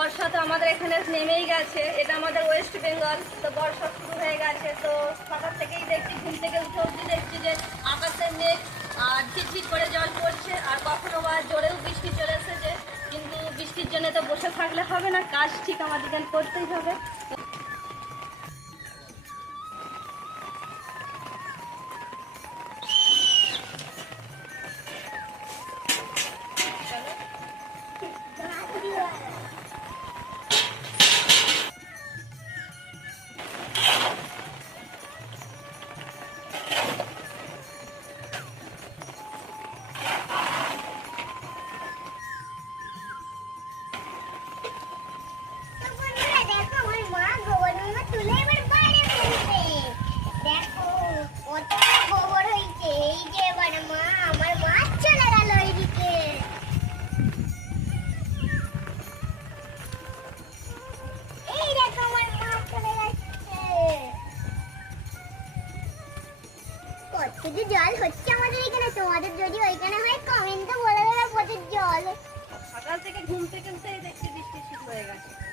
বর্ষা তো আমাদের এখানে নেমেই গেছে। এটা আমাদের ওয়েস্ট বেঙ্গল, তো বর্ষা শুরু হয়ে গেছে। তো সকাল থেকেই দেখছি, ঘুম থেকে উঠে অবধি দেখছি যে আকাশের মেঘ আর ঝিরঝির করে জল পড়ছে, আর কখনো বা জোরেও বৃষ্টি চলে এসেছে। কিন্তু বৃষ্টির জন্য তো বসে থাকলে হবে না, কাজ ঠিক আমাদেরকে করতেই হবে। কতটুকু জল হচ্ছে আমাদের এখানে, তোমাদের যদি ওইখানে হয় কমেন্টে বলে দেবে কত জল। সকাল থেকে ঘুম থেকে উঠেই দেখছি বৃষ্টি শুরু হয়ে গেছে।